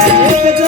एक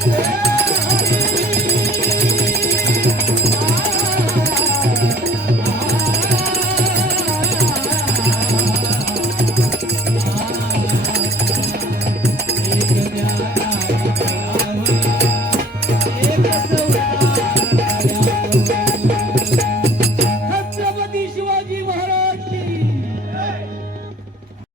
嗯。